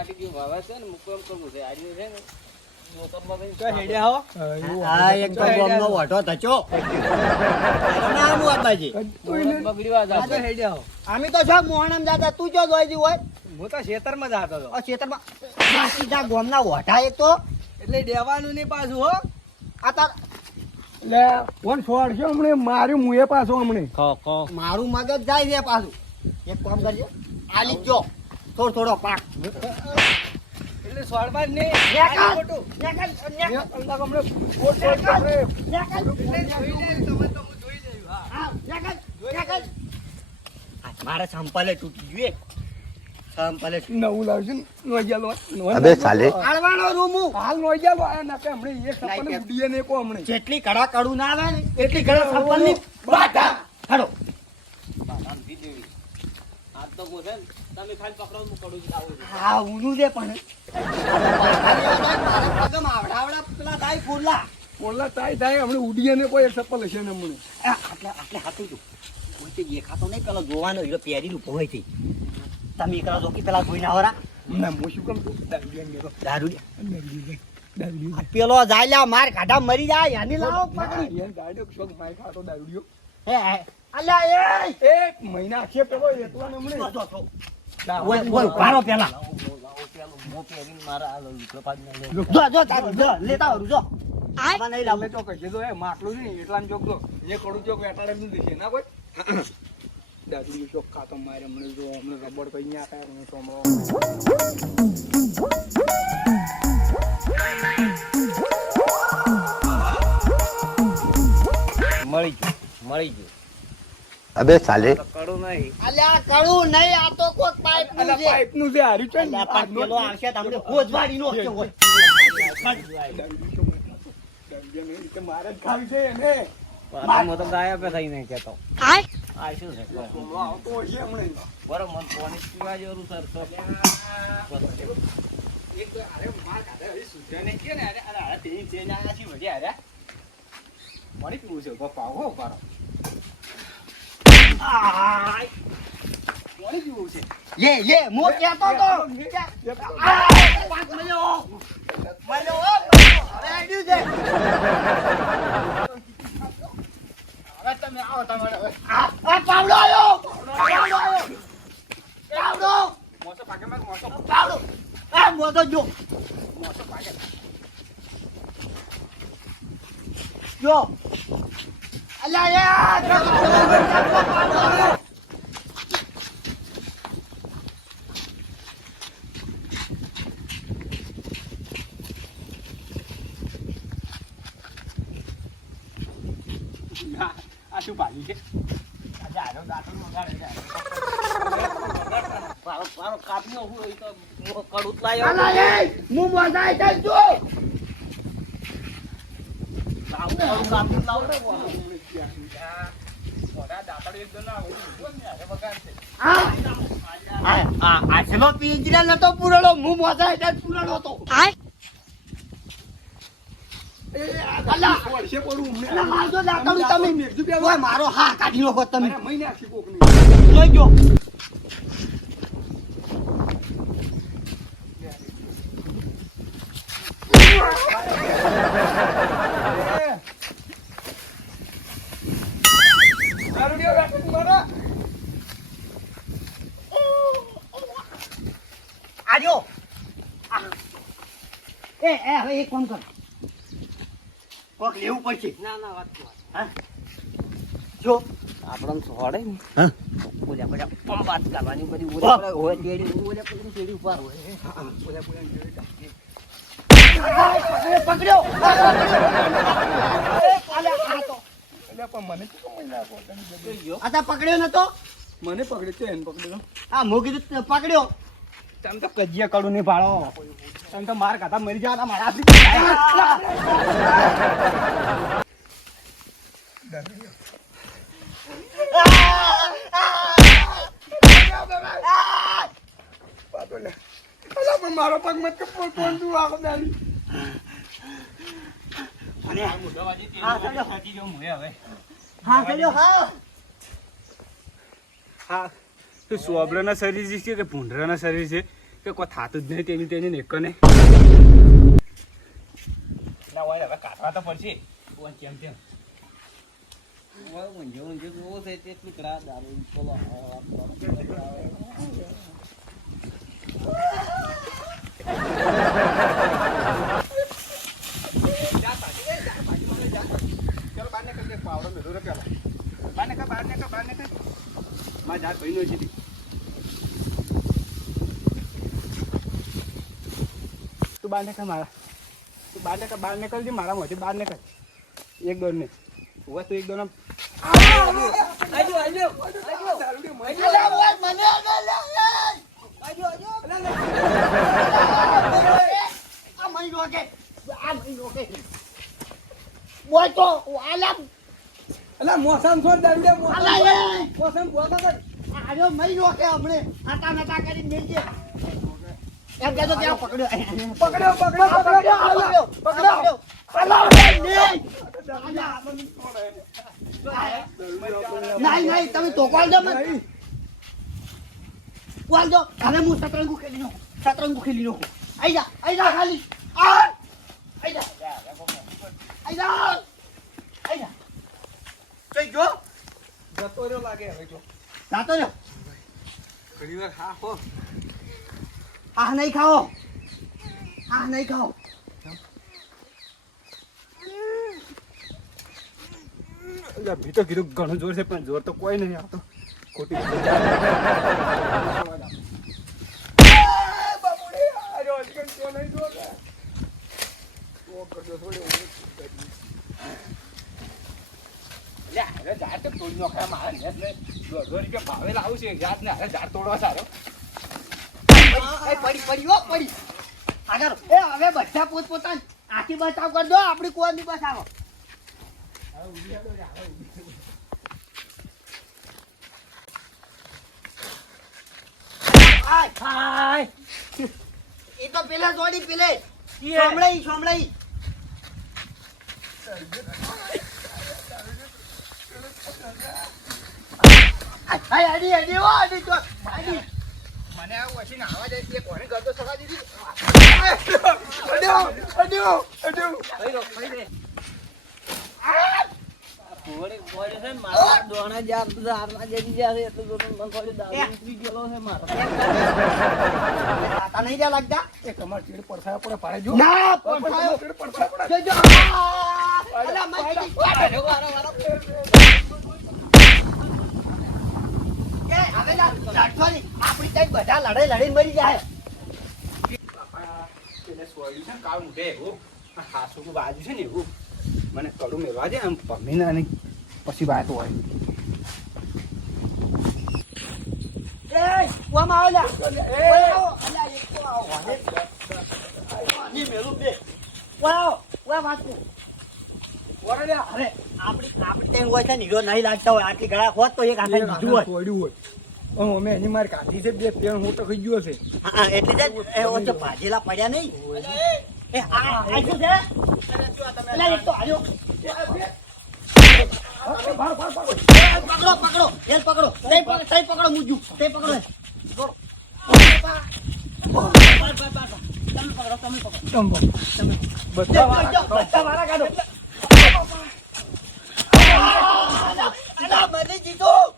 પાટી ગયું વાવે છે ને એમ કરવું છે. આર્યું છે ને. ના જાતે. અમે તો છો મોહણમ જાતા તું જો જોઈ હોય. હું તો ખેતરમાં જતો હતો. તો આ ખેતરમાં આ સીધા ગોમના વઢા એક તો. એટલે દેવાનું નહીં પાછું હો. આ તાર લે કોણ છોડશે હમણે માર્યું મુએ પાછો હમણે. મારું મગજ જાય છે પાછું. એક કામ કરજે. આલી જો. થોડો થોડો પાક. એટલે જ નહીં. આ એટલે જોઈ લે તમે તો હું જોઈ જઈશ હા. હા, નેકળ, નેકળ. આ મારા સંપલે તૂટી ગયું સંપલે નવું લાવશે ને. નોજિયાલો અબે સાલે આળવાનો રૂમું હાલ નોજિયાલો આયા ના કે હમણે એક લાઈ ઉડીએ ને કો હમણે. જેટલી કડા કડું ના આવે ને એટલી કડા સંપલની બાધા. હાડો. બાંધી દેવી. આ તો કહું તમે ખાલી પકડો હું કડું જ હા ઊનું દે પણ. મારા આવડાવડા પેલા દાઈ ફૂલા પોલા તાઈ થાય. હમણે ઉડીએ ને કોઈ એક સપલ હશે ને હમણે. આટલે આટલે હાથું છું કોઈ તે દેખાતો નહીં પેલો જોવાનો હીરો પહેરી નું હોયથી તમે એકલા જોકી પેલા જોઈને આવરા? ના હું શું તું ને ગયો દારૂ આ પેલો જાય માર કાઢા મરી જાય એની લાવો પકડી. ગાડીઓ શોખ માર ખાતો દારૂડિયો. હે. અલ્યા એ! એક મહિના છે પેલો એટલા ને હમણે. જો, જો, જો. ઓય ઓય પારો પેલા. જો જો જો લેતા આવરું જો. મળી ગયું મળી ગયું. અબે સાલે. કડું નહીં. અલ્યા કળું નહીં આ તો કોક પાઇપનું છે. પાઇપનું છે હાર્યું છે ને? પણ પેલો આવશે તમને ખોજવાડી નો હશે હોય દારૂડિયો શોખ દારૂડિયા નહીં, એ તો મારે ખાવી છે એને. પણ તો ગાયબ થઈ નહીં કહેતો. આ શું છે? આવતો હશે હમણાં બરાબર મને પાણી પીવા જેવું સર તો. એક અરે માર કાઢે હવે સુધરે નહીં કે ને અરે અરે અરે ચેન આયા છે અરે. મારી પીવું છે પપ્પા હો પારો યે યે મો કહેતો તો મળ્યો મળ્યો હવે આડ્યું છે હવે તમે આવો તમારે આ પાવડો આયો પાવડો આયો પાવડો મોસો પાકે માં મોસો પાવડો આ મોટો જો મોસો પાકે જો અલ્યા યાર પાવડો ના, આ શું ભાજી છે? આજે આનો દાંતણ વગાડે છે. પારો પારો કાપ્યો હું એ તો હું લાયો હું મોજાઈ જાય જો આવું કડું કાપીને લાવું ને હું. મોઢા દાંતણ એકદમ ના હોય. બોલ ને, અરે વગાડશે. આ આ આ આછલો પિંજરા નતો પૂરેલો હું મોજા એટલે પૂરેલો હતો મારો હા કાઢી લો તમે. જોઈ જો દારૂડિયો બેઠો તું મારા. આજો. એ એ હવે એક કામ કર. કોક લેવું પડશે. ના ના વાત હા? જો. આપણને સોડે ને. હા. બધા પમ વાત કરવાની બધી પમ. હોય તેડી ઓલા પેલી તેડી ઉપર હોય. પકડ્યો પાલે આ તો એટલે પણ મને કેમ મહિને આપો તમે બધે? આ પકડ્યો નતો. મને પકડે છે એને પકડે આ મૂકી દીધું પકડ્યો. તમે તો કજિયા કડું નહીં પાડો તમે તો માર જવાના પગ મત કપો કોણ તું આખો દાડી હા, તો સોબરાના શરીર છે કે ભૂંડરાના શરીર છે કે કોઈ થાતું જ નહીં તેની તેની ને કને ના. હોય હવે કાઢવા તો પડશે. ઓન કેમ તેમ ઓય, ઊંઝો ઊંઝો જોવો છે તેટલું કરા દારૂ બોલો ચાલો બહાર નીકળ કે મેળો રે પેલા બહાર નીકળ બહાર નીકળ મારા જાત છે તી. બહાર નીકળ મારા તું બહાર નીકળ જી મારા મોઢે બહાર નીકળ એક દોડ ને ઊભા તું એક દોડ. આ મહિનો કે આ મહિનો કે બોલ તો, આલા, અલા મોસમ દારૂડે આલા, એ. મોસમ બોકા કર આજો મહી કે આપણે આટા નાટા કરીને મેલજે. એમ કહેતો ત્યાં પકડ્યો. પકડ્યો પકડ્યો પકડ્યો, પકડ્યો પકડ્યો. અલા નહીં. નહીં, નહીં, તમે તો કોલ દો મને. કોલ દો. હવે હું શતરંગ ખેલી નાખું. સતરંગુ ખેલી નાખું. આઈ જા, આઈ જા ખાલી. આ! આઈ જા. આઈ જા. આઈ જા. જતો રહ્યો લાગે હવે જો. જાતો રહ્યો. ઘણી વાર હા હો. આ નહીં ખાઓ. આ નહીં ખાઓ. મેં તો કીધું ઘણું જોર છે પણ જોર તો કોઈ નહીં આવતો. ખોટી ઝાડ તો તોડી નાખ્યા મારા નેટ ને રૂપિયા ભાવે લાવું છે. ઝાડ ને હારે ઝાડ તોડવા સારો. એ પડી પડી હો પડી. આગળ. એ હવે બધા પોત પોતાની આખી બચાવ કરી દો આપણી કુવાની બચાવો આય, આય. એ તો પેલા જોડી પેલે. સોમળાઈ સોમળાઈ. આય, અડી અડી હો અડી તો અડી મને આ પછી નાવા જાય એટલે કોને ગરદો સગા દીધી અડ્યો અડ્યો અડ્યો ફોડી ફોડી છે મારા દોણા જાર દારના જડી ગયા છે એટલે તો મને થોડી દારૂ ઉતરી ગયેલો છે મારો તાતા નહીં રહ્યા લાગતા એ તમારે ચીડ પડછાયા પડે પાડે જો ના તમારે ચીડ પડછાયા પડે જો ના આપણી ટાઈમ બધા લડે લડીને મરી જાય ને કાળ મૂકે એવું હાસુ બાજુ છે ને એવું મને કડું મેળવા દે આમ પમીને અને પછી વાત હોયની મેલું બે ઓય ઓરે લ્યા અરે આપણી આપણી ટાઈમ હોય છે નીરો નહીં લાગતા હોય. આટલી ઘડા હોત તો એક હાથે દીધું હોય તોડ્યું હોય અમે એની મારી કાઢી છે બે પેણ હું તો ખાઈ ગયો છે. હા, એટલે જ એ વચ્ચે ભાજેલા પડ્યા નહીં. એ આ આ શું છે? અલા, એક તો હાલ્યો. પકડો પકડો. હેલ પકડો. તઈ પકડો તઈ પકડો મુજુ તઈ પકડો. હેલ. પકડો. તમે પકડો. તમે પકડો બધા બધા કાઢો અલા, મને જીતો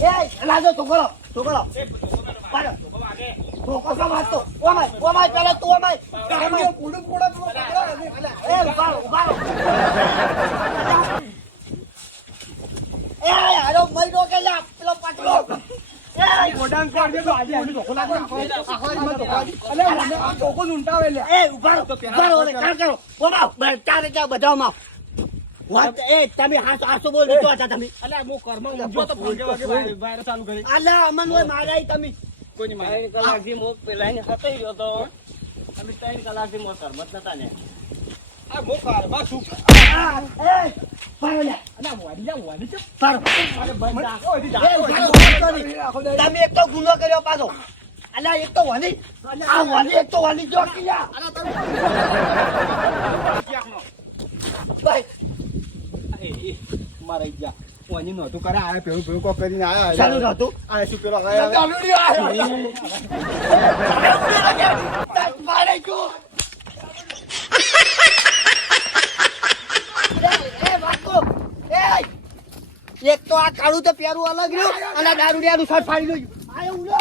એ અલા જો છોકરો છોકરો પાડો છોકરો વાંચતો ઓમાય ઓમાય પેલા તું ઓમાય ઊભા રહો. એ હાલો મરી નો કે લા પેલો પાટલો ગોડાઉન પર તો આજે આજે ધોકો લાગે આખો માં ધોકો લાગે અલે આ ધોકો ઊંટાવે લે એ ઊભા રહો ઊભા રહો કામ કરો ઓમા ચારે ચા બધા માં વાત એ તમે હાસો હાસો બોલ તો હતા તમે અલે હું. કર્મ ઊંચો તો ફોન વાગે વાયર ચાલુ કરી અલે અમન હોય મારાય તમે કોઈની મારે કલાક કલાકથી હું પેલા ને હતાઈ રહ્યો તો અમે ત્રણ કલાકથી મો શરમત નતા ને. તમે એક તો ગુનો કર્યો પાછો. અલા એક તો વલી. આ વલી એક તો વલી જો કિયા ભાઈ. મારા ગયા ઓની નહોતું કરે આ પેલું પેલું કોક કરીને આયા ચાલુ નહોતું? આ શું પેલો હવે હવે- મારે જો એ વાકો એ એક તો આ કાળું તો પહેરું અલગ રહ્યું અને દારૂડિયાનું શર્ટ ફાડી ઉલો.